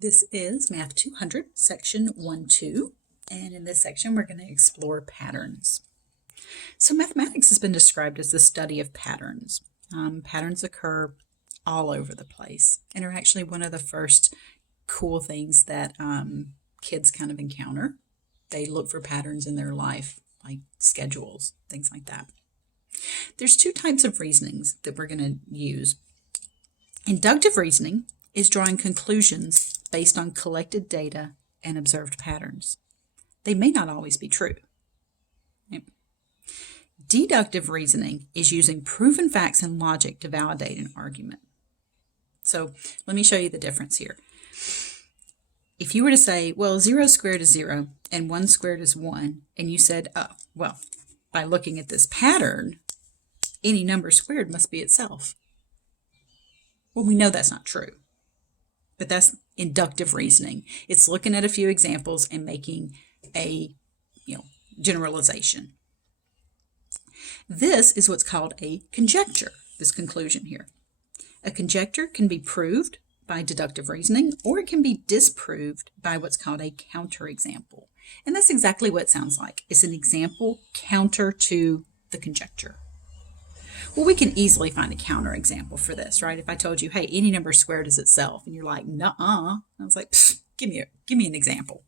This is Math 200, Section 1-2, and in this section we're going to explore patterns. So mathematics has been described as the study of patterns. Patterns occur all over the place and are actually one of the first cool things that kids kind of encounter. They look for patterns in their life, like schedules, things like that. There's two types of reasonings that we're going to use. Inductive reasoning is drawing conclusions based on collected data and observed patterns. They may not always be true. Right? Deductive reasoning is using proven facts and logic to validate an argument. So let me show you the difference here. If you were to say, well, 0 squared is 0 and 1 squared is 1, and you said, oh, well, by looking at this pattern, any number squared must be itself. Well, we know that's not true. But that's inductive reasoning. It's looking at a few examples and making a generalization. This is what's called a conjecture, this conclusion here. A conjecture can be proved by deductive reasoning, or it can be disproved by what's called a counterexample. And that's exactly what it sounds like. It's an example counter to the conjecture. Well, we can easily find a counterexample for this, right? If I told you, hey, any number squared is itself, and you're like, nuh-uh. I was like, give me an example.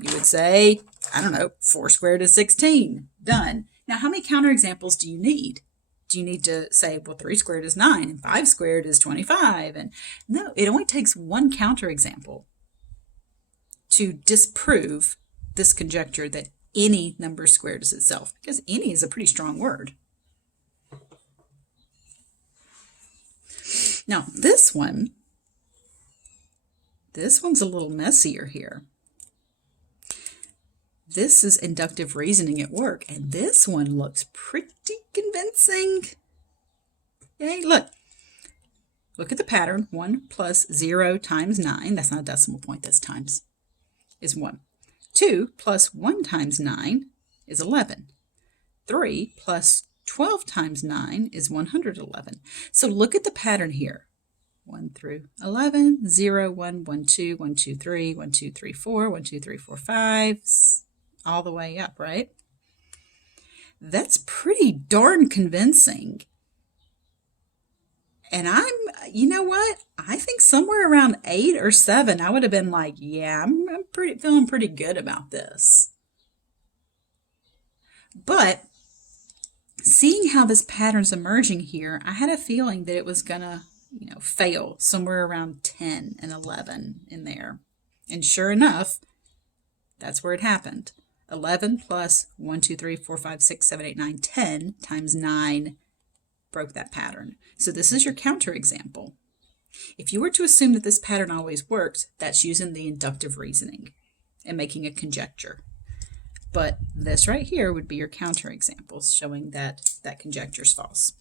You would say, I don't know, 4 squared is 16. Done. Now, how many counterexamples do you need? Do you need to say, well, 3 squared is 9, and 5 squared is 25? And no, it only takes one counterexample to disprove this conjecture that any number squared is itself, because any is a pretty strong word. Now, this one's a little messier here. This is inductive reasoning at work, and this one looks pretty convincing. Okay, look at the pattern. 1 plus 0 times 9, that's not a decimal point, that's times, is 1. 2 plus 1 times 9 is 11. 3 plus 12 times 9 is 111. So look at the pattern here. 1 through 11, 0, 1, 1, 2, 1, 2, 3, 1, 2, 3, 4, 1, 2, 3, 4, 5, all the way up, right? That's pretty darn convincing. And you know what? I think somewhere around 8 or 7, I would have been like, yeah, I'm feeling pretty good about this. But seeing how this pattern's emerging here, I had a feeling that it was gonna, fail somewhere around 10 and 11 in there. And sure enough, that's where it happened. 11 plus 1, 2, 3, 4, 5, 6, 7, 8, 9, 10 times 9 broke that pattern. So this is your counterexample. If you were to assume that this pattern always works, that's using the inductive reasoning and making a conjecture. But this right here would be your counterexamples showing that that conjecture is false.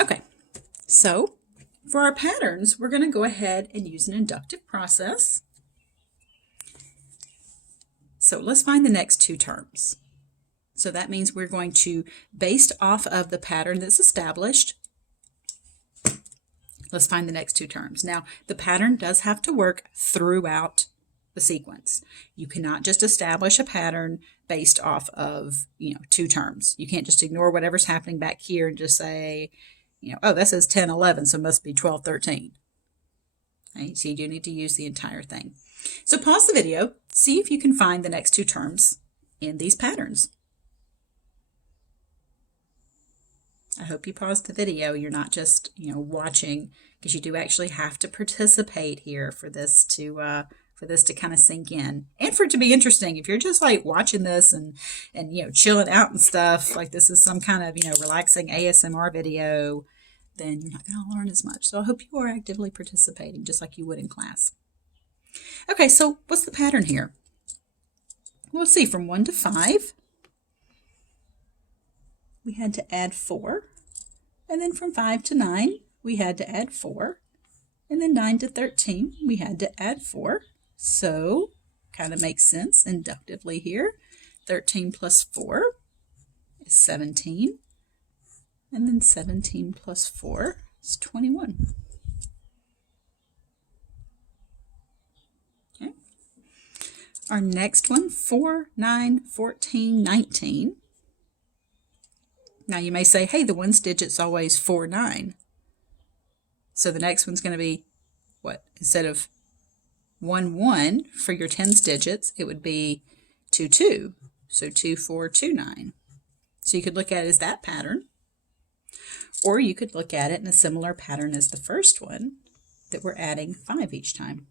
Okay, so for our patterns, we're going to go ahead and use an inductive process. So let's find the next two terms. So that means we're going to, based off of the pattern that's established, let's find the next two terms. Now, the pattern does have to work throughout the sequence. You cannot just establish a pattern based off of, two terms. You can't just ignore whatever's happening back here and just say, oh, that says 10, 11, so it must be 12, 13. Right? So you do need to use the entire thing. So pause the video, see if you can find the next two terms in these patterns. I hope you paused the video. You're not just, watching, because you do actually have to participate here for this to kind of sink in, and for it to be interesting. If you're just like watching this and chilling out and stuff, like this is some kind of relaxing ASMR video, then you're not going to learn as much. So I hope you are actively participating, just like you would in class. Okay, so what's the pattern here? We'll see, from 1 to 5. We had to add 4, and then from 5 to 9, we had to add 4, and then 9 to 13, we had to add 4. So, kind of makes sense inductively here. 13 plus 4 is 17, and then 17 plus 4 is 21. Okay. Our next one, 4, 9, 14, 19. Now you may say, hey, the ones digit's always 4, 9. So the next one's going to be what? Instead of 1, 1 for your tens digits, it would be 2, 2. So 2, 4, 2, 9. So you could look at it as that pattern. Or you could look at it in a similar pattern as the first one, that we're adding 5 each time.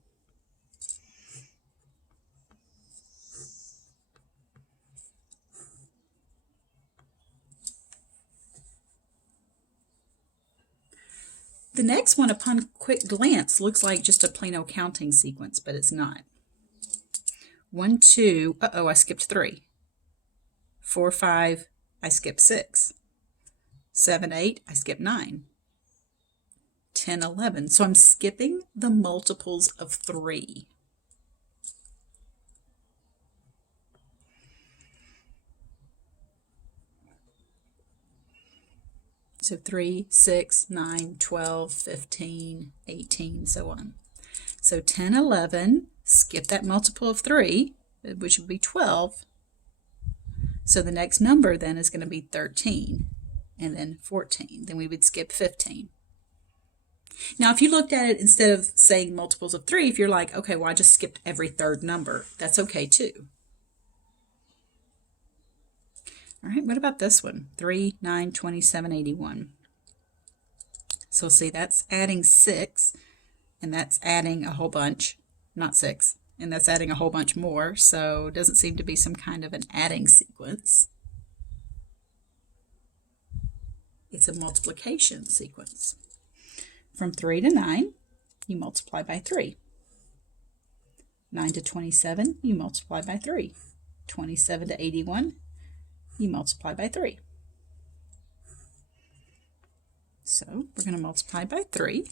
The next one, upon quick glance, looks like just a plain old counting sequence, but it's not. 1, 2, uh-oh, I skipped 3. 4, 5, I skipped 6. 7, 8, I skipped 9. 10, 11. So I'm skipping the multiples of 3. So 3, 6, 9, 12, 15, 18, so on. So 10, 11, skip that multiple of 3, which would be 12. So the next number then is going to be 13, and then 14. Then we would skip 15. Now, if you looked at it instead of saying multiples of 3, if you're like, okay, well, I just skipped every third number, that's okay too. All right, what about this one? 3, 9, 27, 81. So see, that's adding 6, and that's adding a whole bunch, not 6, and that's adding a whole bunch more, so it doesn't seem to be some kind of an adding sequence. It's a multiplication sequence. From 3 to 9, you multiply by 3. 9 to 27, you multiply by 3. 27 to 81, you multiply by 3. So we're going to multiply by 3.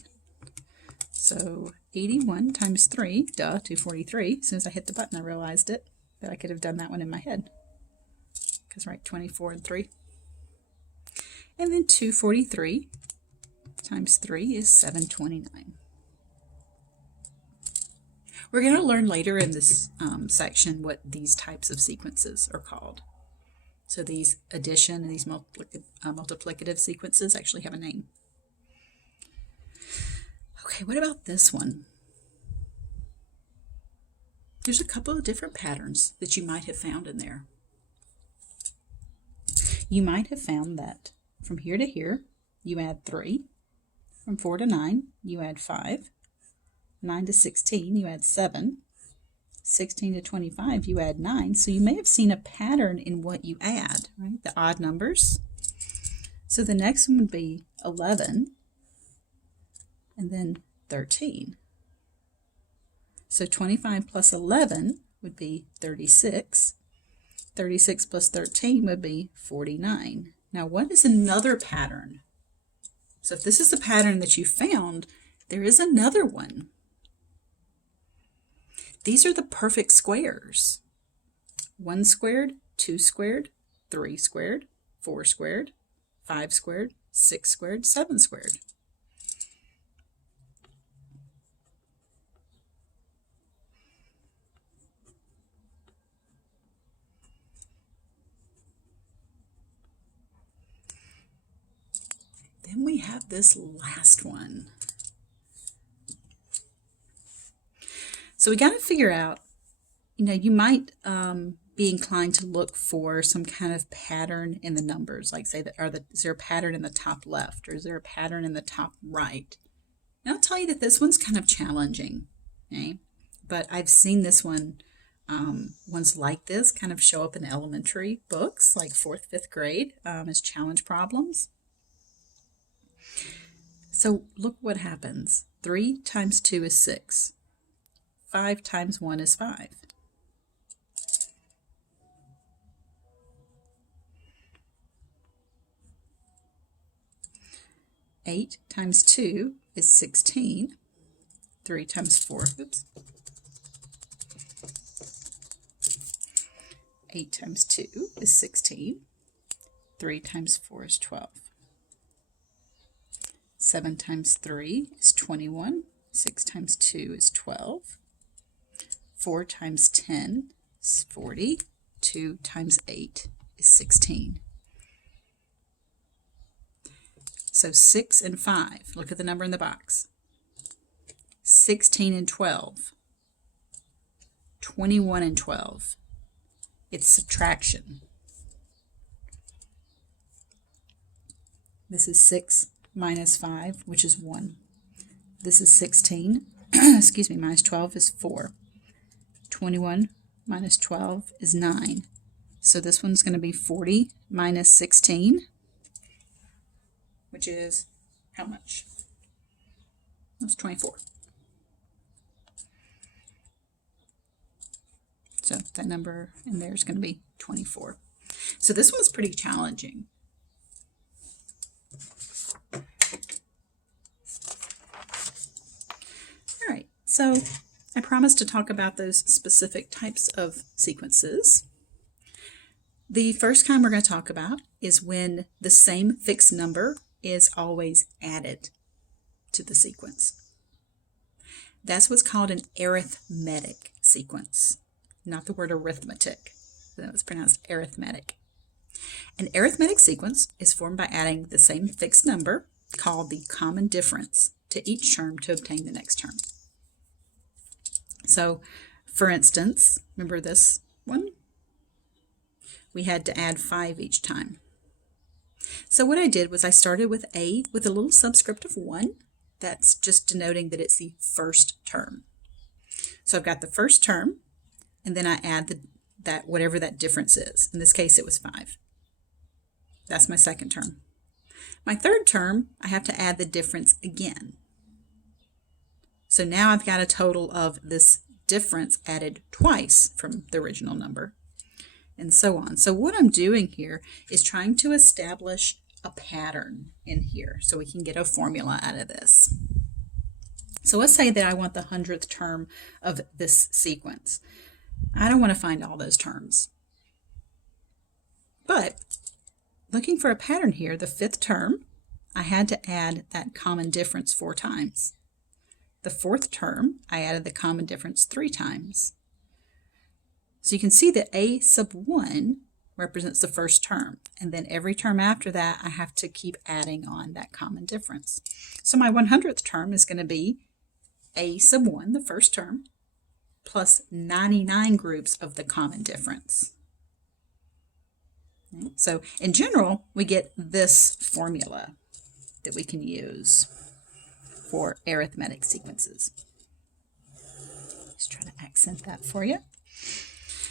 So 81 times 3, duh, 243. As soon as I hit the button, I realized it, but I could have done that one in my head. Because, right, 24 and 3. And then 243 times 3 is 729. We're going to learn later in this section what these types of sequences are called. So these addition and these multiplicative sequences actually have a name. Okay, what about this one? There's a couple of different patterns that you might have found in there. You might have found that from here to here, you add 3. From 4 to 9, you add 5. 9 to 16, you add 7. 16 to 25, you add 9. So you may have seen a pattern in what you add, right? The odd numbers. So the next one would be 11, and then 13. So 25 plus 11 would be 36. 36 plus 13 would be 49. Now, what is another pattern? So if this is the pattern that you found, there is another one. These are the perfect squares. 1 squared, 2 squared, 3 squared, 4 squared, 5 squared, 6 squared, 7 squared. Then we have this last one. So we got to figure out, you might be inclined to look for some kind of pattern in the numbers, like say is there a pattern in the top left, or is there a pattern in the top right? And I'll tell you that this one's kind of challenging, okay? But I've seen this one, ones like this kind of show up in elementary books, like 4th, 5th grade, as challenge problems. So look what happens. 3 times 2 is 6. 5 times 1 is 5. 8 times 2 is 16. 3 times 4, oops. 8 times 2 is 16. 3 times 4 is 12. 7 times 3 is 21. 6 times 2 is 12. 4 times 10 is 40. 2 times 8 is 16. So 6 and 5, look at the number in the box. 16 and 12. 21 and 12. It's subtraction. This is 6 minus 5, which is 1. This is 16, excuse me, minus 12 is 4. 21 minus 12 is 9. So this one's going to be 40 minus 16, which is how much? That's 24. So that number in there is going to be 24. So this one's pretty challenging. All right, so I promised to talk about those specific types of sequences. The first kind we're going to talk about is when the same fixed number is always added to the sequence. That's what's called an arithmetic sequence, not the word arithmetic. That was pronounced arithmetic. An arithmetic sequence is formed by adding the same fixed number, called the common difference, to each term to obtain the next term. So, for instance, remember this one? We had to add 5 each time. So what I did was I started with a with a little subscript of 1. That's just denoting that it's the first term. So I've got the first term, and then I add that whatever that difference is. In this case, it was 5. That's my second term. My third term, I have to add the difference again. So now I've got a total of this difference added twice from the original number, and so on. So what I'm doing here is trying to establish a pattern in here so we can get a formula out of this. So let's say that I want the 100th term of this sequence. I don't want to find all those terms. But looking for a pattern here, the 5th term, I had to add that common difference 4 times. The 4th term, I added the common difference 3 times. So you can see that a sub 1 represents the first term, and then every term after that I have to keep adding on that common difference. So my 100th term is going to be a sub 1, the first term, plus 99 groups of the common difference. Okay. So in general, we get this formula that we can use for arithmetic sequences. Just try to accent that for you.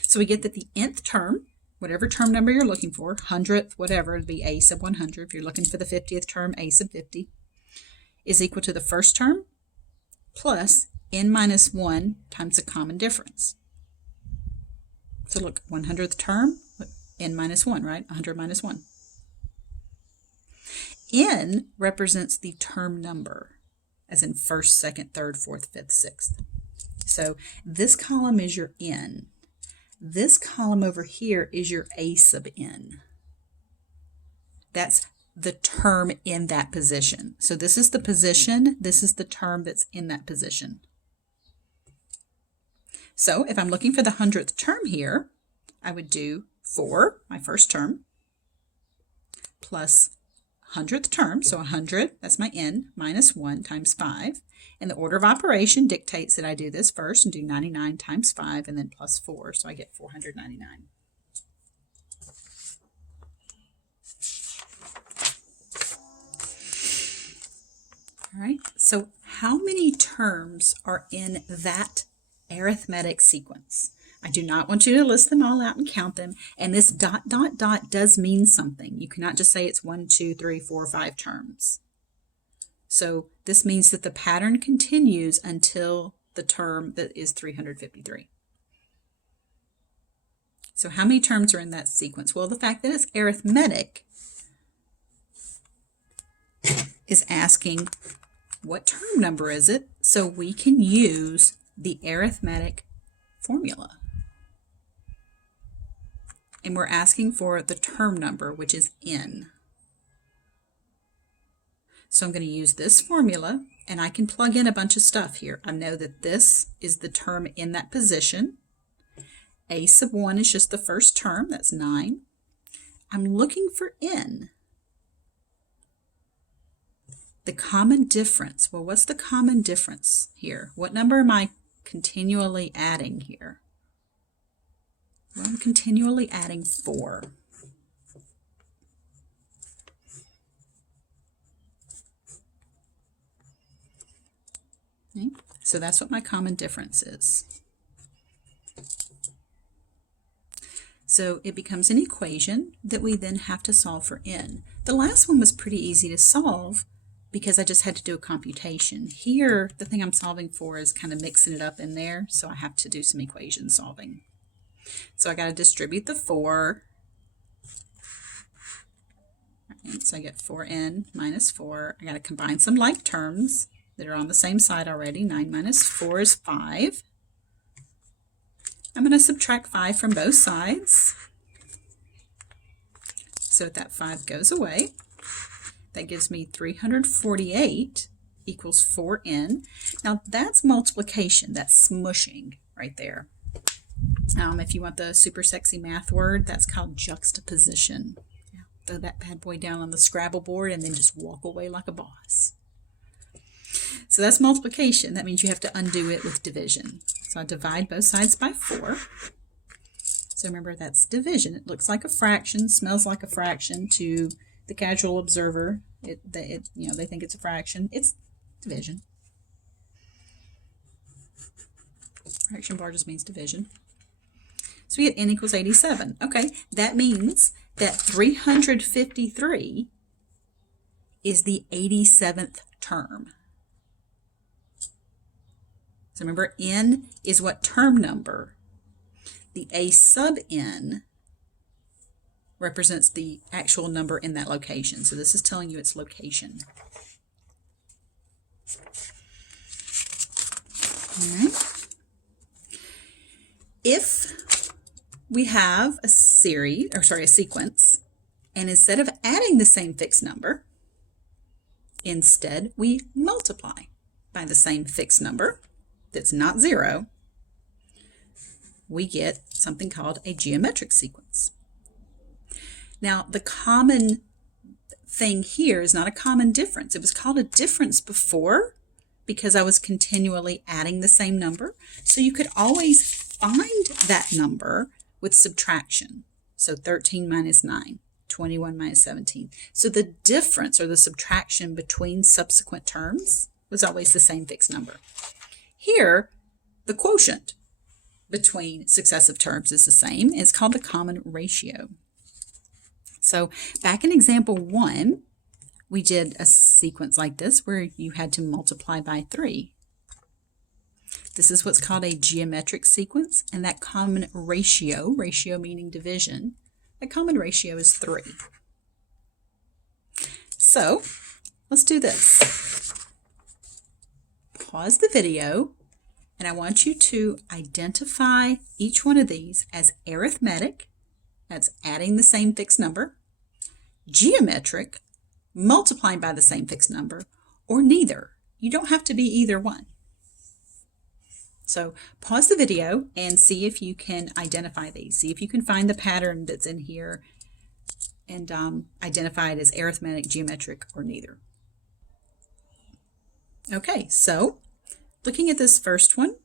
So we get that the nth term, whatever term number you're looking for, 100th, whatever, it'd be a sub 100. If you're looking for the 50th term, a sub 50, is equal to the first term plus n minus 1 times the common difference. So look, 100th term, n minus 1, right? 100 minus 1. N represents the term number, as in first, second, third, fourth, fifth, sixth. So this column is your n. This column over here is your a sub n. That's the term in that position. So this is the position, this is the term that's in that position. So if I'm looking for the 100th term here, I would do 4, my first term, plus 100th term, so 100, that's my n, minus 1 times 5. And the order of operation dictates that I do this first and do 99 times 5 and then plus 4, so I get 499. All right, so how many terms are in that arithmetic sequence? I do not want you to list them all out and count them, and this ... does mean something. You cannot just say it's 1, 2, 3, 4, 5 terms. So this means that the pattern continues until the term that is 353. So how many terms are in that sequence? Well, the fact that it's arithmetic is asking what term number is it, so we can use the arithmetic formula. And we're asking for the term number, which is n. So I'm going to use this formula, and I can plug in a bunch of stuff here. I know that this is the term in that position. A sub 1 is just the first term, that's 9. I'm looking for n. The common difference. Well, what's the common difference here? What number am I continually adding here? Well, I'm continually adding 4. Okay, so that's what my common difference is. So it becomes an equation that we then have to solve for n. The last one was pretty easy to solve because I just had to do a computation. Here, the thing I'm solving for is kind of mixing it up in there, so I have to do some equation solving. So I got to distribute the 4. Right, so I get 4n minus 4. I got to combine some like terms that are on the same side already. 9 minus 4 is 5. I'm going to subtract 5 from both sides. So that 5 goes away. That gives me 348 equals 4n. Now that's multiplication. That's smushing right there. If you want the super sexy math word, that's called juxtaposition. Throw that bad boy down on the Scrabble board and then just walk away like a boss. So that's multiplication. That means you have to undo it with division. So I divide both sides by 4. So remember, that's division. It looks like a fraction, smells like a fraction to the casual observer. They think it's a fraction. It's division. Fraction bar just means division. So we get n equals 87. Okay, that means that 353 is the 87th term. So remember, n is what term number. The a sub n represents the actual number in that location. So this is telling you its location. All right. If we have a sequence, and instead of adding the same fixed number, instead we multiply by the same fixed number that's not 0, we get something called a geometric sequence. Now, the common thing here is not a common difference. It was called a difference before because I was continually adding the same number. So you could always find that number with subtraction. So 13 minus 9, 21 minus 17. So the difference or the subtraction between subsequent terms was always the same fixed number. Here, the quotient between successive terms is the same. It's called the common ratio. So back in example 1, we did a sequence like this where you had to multiply by 3. This is what's called a geometric sequence, and that common ratio meaning division, that common ratio is 3. So let's do this. Pause the video, and I want you to identify each one of these as arithmetic, that's adding the same fixed number, geometric, multiplying by the same fixed number, or neither. You don't have to be either one. So pause the video and see if you can identify these. See if you can find the pattern that's in here and identify it as arithmetic, geometric, or neither. Okay, so looking at this first one,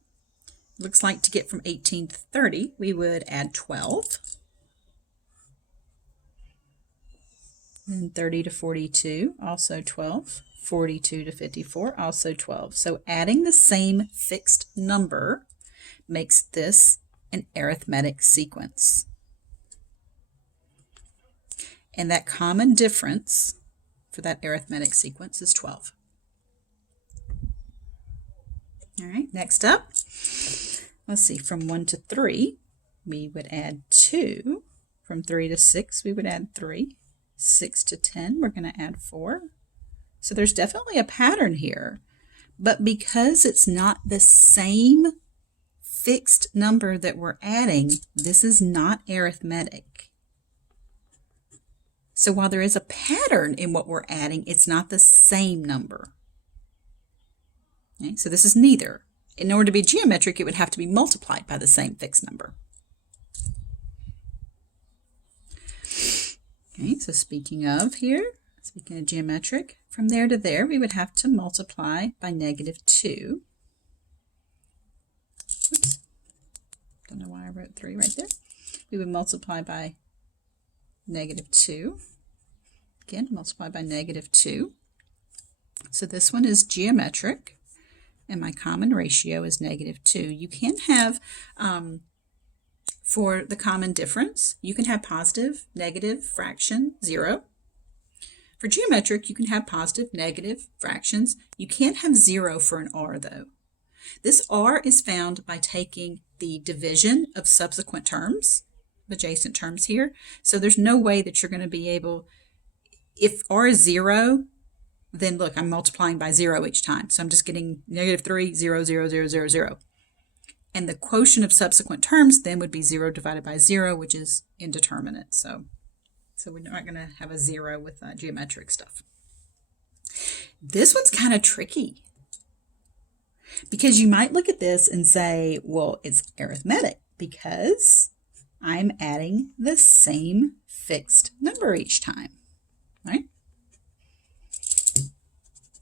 looks like to get from 18 to 30, we would add 12. Then 30 to 42, also 12. 42 to 54, also 12. So adding the same fixed number makes this an arithmetic sequence. And that common difference for that arithmetic sequence is 12. All right, next up, let's see, from 1 to 3, we would add 2. From 3 to 6, we would add 3. 6 to 10, we're going to add 4. So there's definitely a pattern here, but because it's not the same fixed number that we're adding, this is not arithmetic. So while there is a pattern in what we're adding, it's not the same number. Okay, so this is neither. In order to be geometric, it would have to be multiplied by the same fixed number. Okay, so speaking of geometric, from there to there, we would have to multiply by -2. Oops. Don't know why I wrote 3 right there. We would multiply by -2. Again, multiply by -2. So this one is geometric, and my common ratio is -2. You can have, for the common difference, you can have positive, negative, fraction, 0. For geometric, you can have positive, negative, fractions. You can't have 0 for an r, though. This r is found by taking the division of subsequent terms, adjacent terms here. So there's no way that you're going to be able, if r is 0, then look, I'm multiplying by 0 each time. So I'm just getting -3, 0, 0, 0, 0, 0. And the quotient of subsequent terms then would be 0 divided by 0, which is indeterminate. So we're not going to have a 0 with geometric stuff. This one's kind of tricky, because you might look at this and say, well, it's arithmetic because I'm adding the same fixed number each time, right?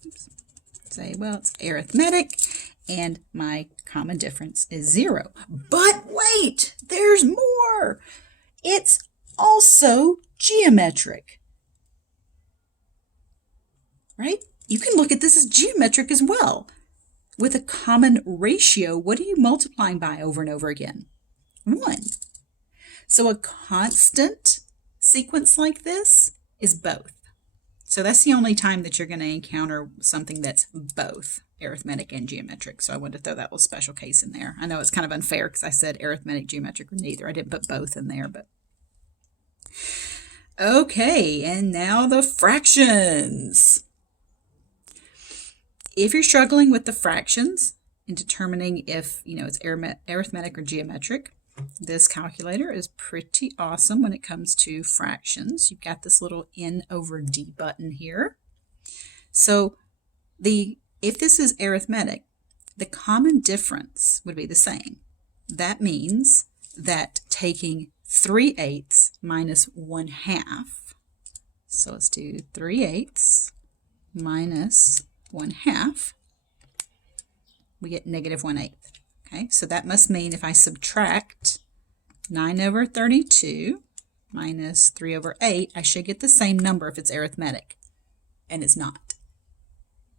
Oops. Say, well, it's arithmetic and my common difference is 0. But wait, there's more. It's also geometric, right? You can look at this as geometric as well. With a common ratio, what are you multiplying by over and over again? 1. So a constant sequence like this is both. So that's the only time that you're going to encounter something that's both arithmetic and geometric. So I wanted to throw that little special case in there. I know it's kind of unfair because I said arithmetic, geometric, or neither. I didn't put both in there, but okay, and now the fractions. If you're struggling with the fractions and determining if, it's arithmetic or geometric, this calculator is pretty awesome when it comes to fractions. You've got this little N over D button here. So if this is arithmetic, the common difference would be the same. That means that taking 3/8 minus 1/2, so let's do 3/8 minus 1/2, we get -1/8. Okay, so that must mean if I subtract 9/32 minus 3/8, I should get the same number if it's arithmetic, and it's not.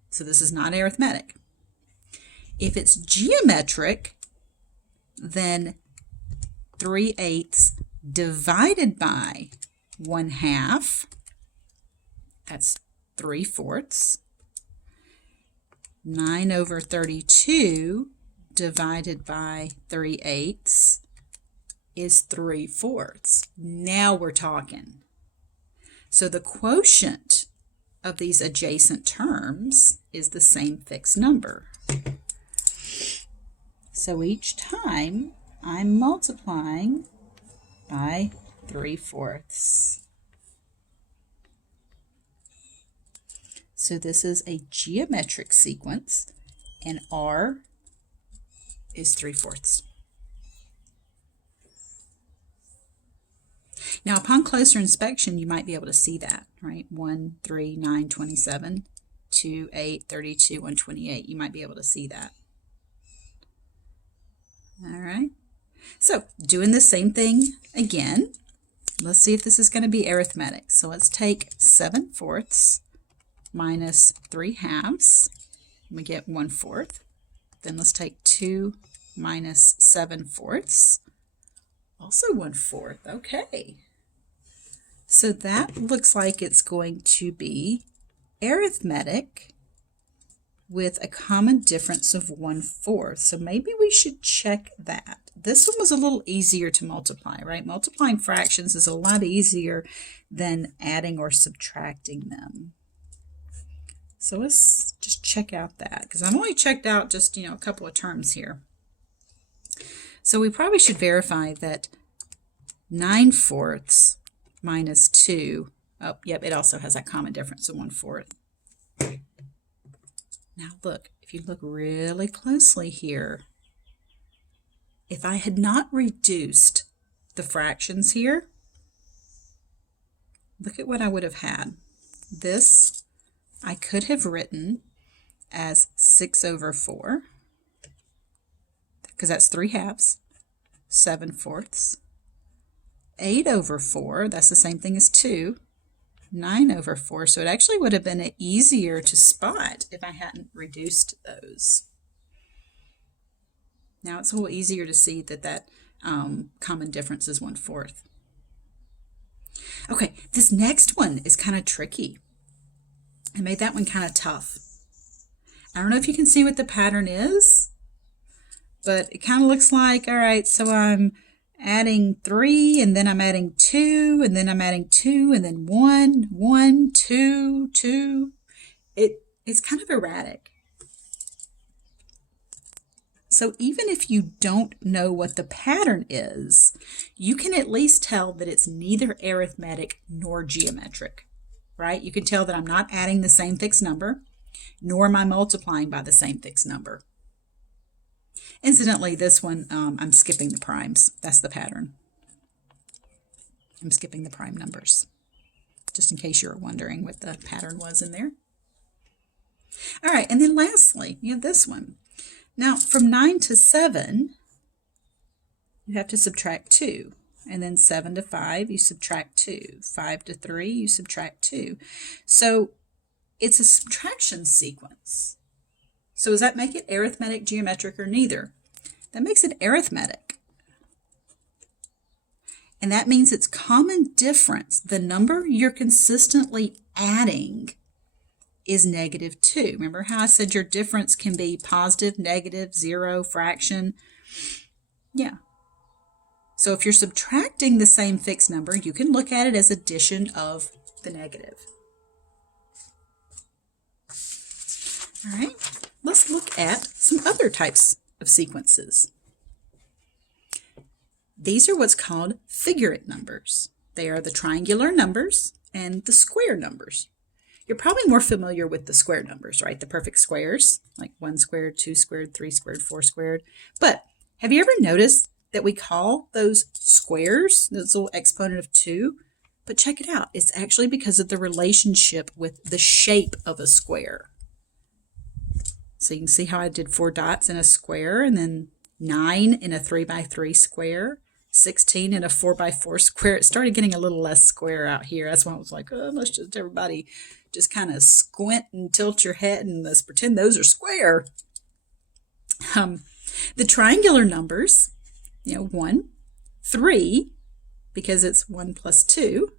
So this is not arithmetic. If it's geometric, then 3/8 divided by 1/2, that's 3/4. 9/32 divided by 3/8 is 3/4. Now we're talking. So the quotient of these adjacent terms is the same fixed number. So each time I'm multiplying by 3/4. So this is a geometric sequence, and R is 3/4. Now, upon closer inspection, you might be able to see that, right? 1, 3, 9, 27, 2, 8, 32, 128. You might be able to see that. All right. So, doing the same thing again. Let's see if this is going to be arithmetic. So, let's take 7/4 minus 3/2. We get 1/4. Then let's take 2 minus 7/4. Also 1/4. Okay. So that looks like it's going to be arithmetic with a common difference of 1/4. So maybe we should check that. This one was a little easier to multiply, right? Multiplying fractions is a lot easier than adding or subtracting them. So let's just check out that, because I've only checked out just, a couple of terms here. So we probably should verify that 9/4 minus 2 Oh, yep, it also has that common difference of 1/4. Now look, if you look really closely here, if I had not reduced the fractions here, look at what I would have had. This I could have written as 6/4, because that's 3/2, 7/4, 8/4, that's the same thing as 2, 9/4. So it actually would have been easier to spot if I hadn't reduced those. Now it's a little easier to see that common difference is 1/4. Okay, this next one is kind of tricky. I made that one kind of tough. I don't know if you can see what the pattern is, but it kind of looks like, all right, so I'm adding 3, and then I'm adding 2, and then I'm adding 2, and then 1, 1, 2, 2. It's kind of erratic. So even if you don't know what the pattern is, you can at least tell that it's neither arithmetic nor geometric, right? You can tell that I'm not adding the same fixed number, nor am I multiplying by the same fixed number. Incidentally, this one, I'm skipping the primes. That's the pattern. I'm skipping the prime numbers, just in case you were wondering what the pattern was in there. All right, and then lastly, you have this one. Now, from 9 to 7, you have to subtract 2. And then 7 to 5, you subtract 2. 5 to 3, you subtract 2. So it's a subtraction sequence. So does that make it arithmetic, geometric, or neither? That makes it arithmetic. And that means its common difference, the number you're consistently adding, is -2. Remember how I said your difference can be positive, negative, 0, fraction? Yeah. So if you're subtracting the same fixed number, you can look at it as addition of the negative. All right, let's look at some other types of sequences. These are what's called figurate numbers. They are the triangular numbers and the square numbers. You're probably more familiar with the square numbers, right? The perfect squares, like 1 squared, 2 squared, 3 squared, 4 squared. But have you ever noticed that we call those squares, this little exponent of 2? But check it out. It's actually because of the relationship with the shape of a square. So you can see how I did 4 dots in a square, and then 9 in a 3x3 square, 16 in a 4x4 square. It started getting a little less square out here. That's when I was like, oh, let's just everybody just kind of squint and tilt your head and let's pretend those are square. The triangular numbers, 1, 3, because it's 1 plus 2,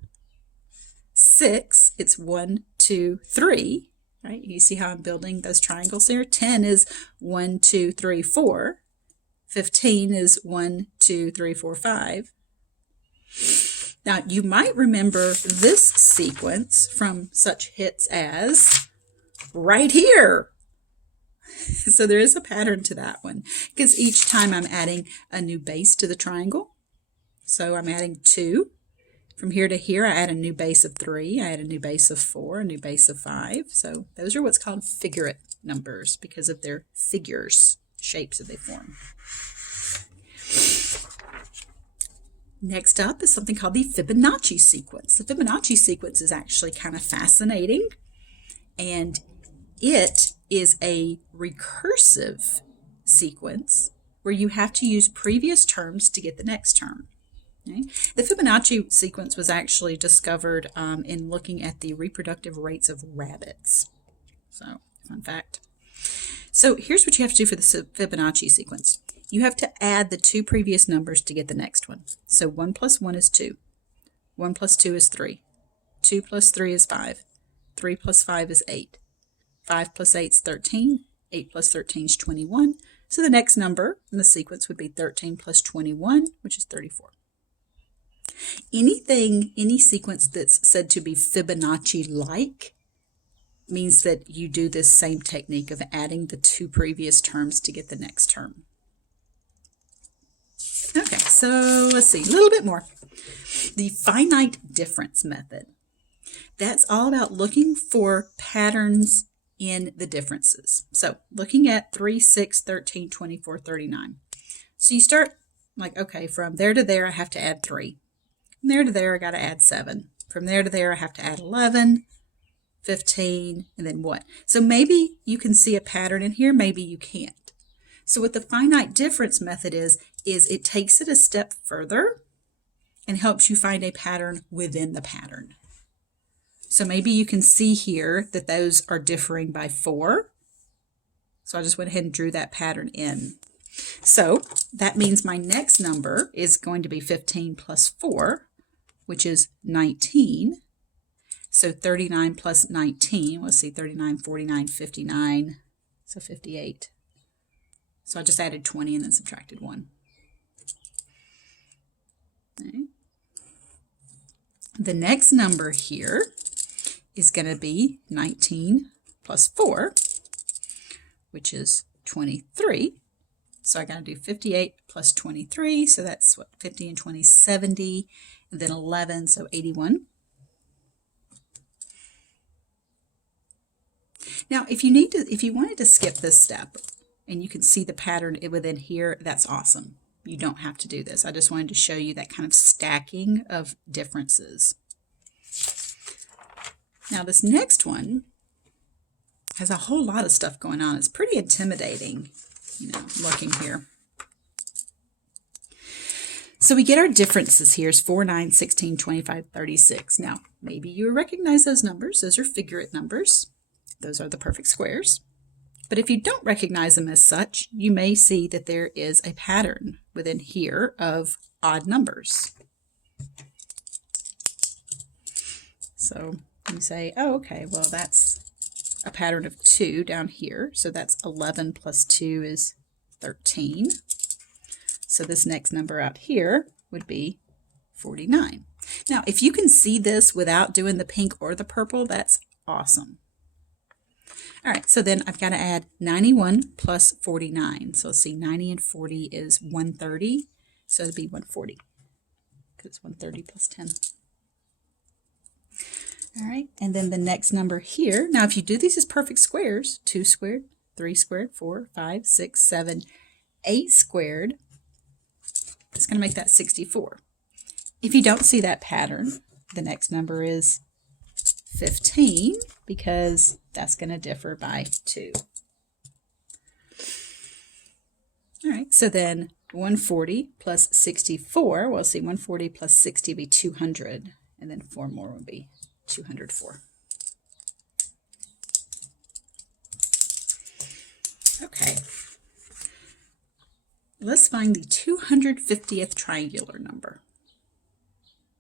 6, it's 1, 2, 3, right? You see how I'm building those triangles there? 10 is 1, 2, 3, 4. 15 is 1, 2, 3, 4, 5. Now, you might remember this sequence from such hits as right here. So there is a pattern to that one, because each time I'm adding a new base to the triangle. So I'm adding 2. From here to here, I add a new base of 3. I add a new base of 4, a new base of 5. So those are what's called figurate numbers because of their figures, shapes that they form. Next up is something called the Fibonacci sequence. The Fibonacci sequence is actually kind of fascinating, and it is a recursive sequence where you have to use previous terms to get the next term. Okay? The Fibonacci sequence was actually discovered in looking at the reproductive rates of rabbits. So, fun fact. So here's what you have to do for the Fibonacci sequence. You have to add the 2 previous numbers to get the next one. So 1 plus 1 is 2. 1 plus 2 is 3. 2 plus 3 is 5. 3 plus 5 is 8. 5 plus 8 is 13. 8 plus 13 is 21. So the next number in the sequence would be 13 plus 21, which is 34. Any sequence that's said to be Fibonacci-like means that you do this same technique of adding the 2 previous terms to get the next term. Okay, so let's see, a little bit more. The finite difference method. That's all about looking for patterns in the differences. So looking at 3, 6, 13, 24, 39. So you start like, okay, from there to there, I have to add 3. From there to there, I got to add 7. From there to there, I have to add 11, 15, and then what? So maybe you can see a pattern in here, maybe you can't. So what the finite difference method is it takes it a step further and helps you find a pattern within the pattern. So maybe you can see here that those are differing by 4. So I just went ahead and drew that pattern in. So that means my next number is going to be 15 plus 4, which is 19. So 39 plus 19, let's see, 39, 49, 59, so 58. So I just added 20 and then subtracted 1. Okay. The next number here is going to be 19 plus 4, which is 23. So I got to do 58 plus 23, so that's what, 50 and 20, 70, and then 11, so 81. Now, if you wanted to skip this step and you can see the pattern within here, that's awesome. You don't have to do this. I just wanted to show you that kind of stacking of differences. Now, this next one has a whole lot of stuff going on. It's pretty intimidating, looking here. So we get our differences here is 4, 9, 16, 25, 36. Now, maybe you recognize those numbers. Those are figurate numbers. Those are the perfect squares. But if you don't recognize them as such, you may see that there is a pattern within here of odd numbers. So you say, oh, okay, well, that's a pattern of 2 down here. So that's 11 plus 2 is 13. So this next number out here would be 49. Now, if you can see this without doing the pink or the purple, that's awesome. All right, so then I've got to add 91 plus 49. So let's see, 90 and 40 is 130. So it'd be 140 because it's 130 plus 10. All right, and then the next number here. Now, if you do these as perfect squares, 2 squared, 3 squared, 4, 5, 6, 7, 8 squared, it's going to make that 64. If you don't see that pattern, the next number is 15 because that's going to differ by 2. All right, so then 140 plus 64, well, see, 140 plus 60 would be 200, and then 4 more would be 204. Okay, let's find the 250th triangular number.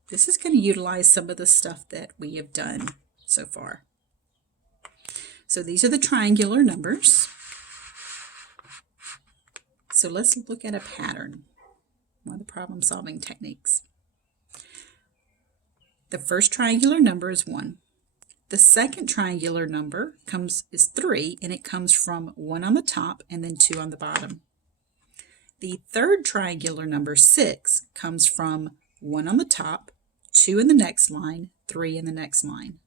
This is going to utilize some of the stuff that we have done so far. So these are the triangular numbers. So let's look at a pattern, one of the problem-solving techniques. The first triangular number is 1. The second triangular number is 3, and it comes from 1 on the top and then 2 on the bottom. The third triangular number, 6, comes from 1 on the top, 2 in the next line, 3 in the next line.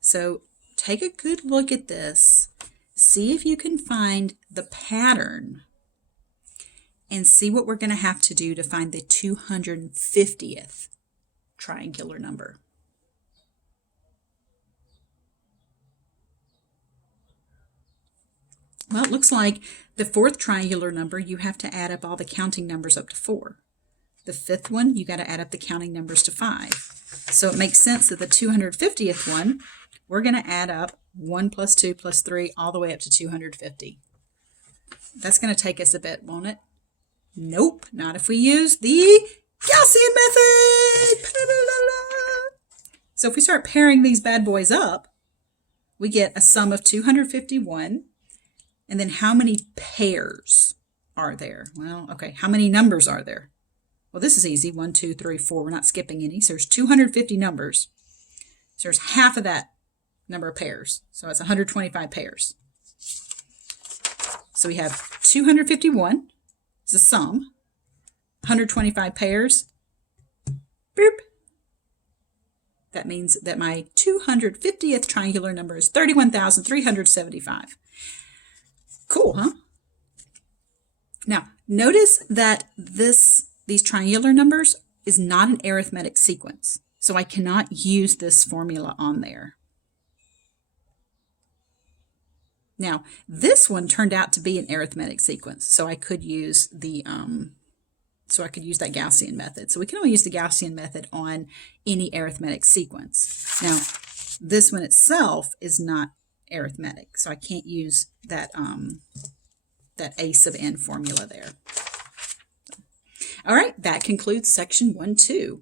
So take a good look at this. See if you can find the pattern and see what we're going to have to do to find the 250th triangular number. Well, it looks like the fourth triangular number, you have to add up all the counting numbers up to 4. The fifth one, you got to add up the counting numbers to 5. So it makes sense that the 250th one, we're going to add up 1 plus 2 plus 3 all the way up to 250. That's going to take us a bit, won't it? Nope, not if we use the Gaussian method. So if we start pairing these bad boys up, we get a sum of 251. And then how many pairs are there? Well, okay, how many numbers are there? Well, this is easy. 1, 2, 3, 4. We're not skipping any. So there's 250 numbers. So there's half of that number of pairs. So it's 125 pairs. So we have 251 is the sum. 125 pairs. Boop. That means that my 250th triangular number is 31,375. Cool, huh? Now, notice that these triangular numbers is not an arithmetic sequence, so I cannot use this formula on there. Now, this one turned out to be an arithmetic sequence, so I could use the that Gaussian method. So we can only use the Gaussian method on any arithmetic sequence. Now, this one itself is not arithmetic, so I can't use that a sub n formula there. All right, that concludes section 1-2.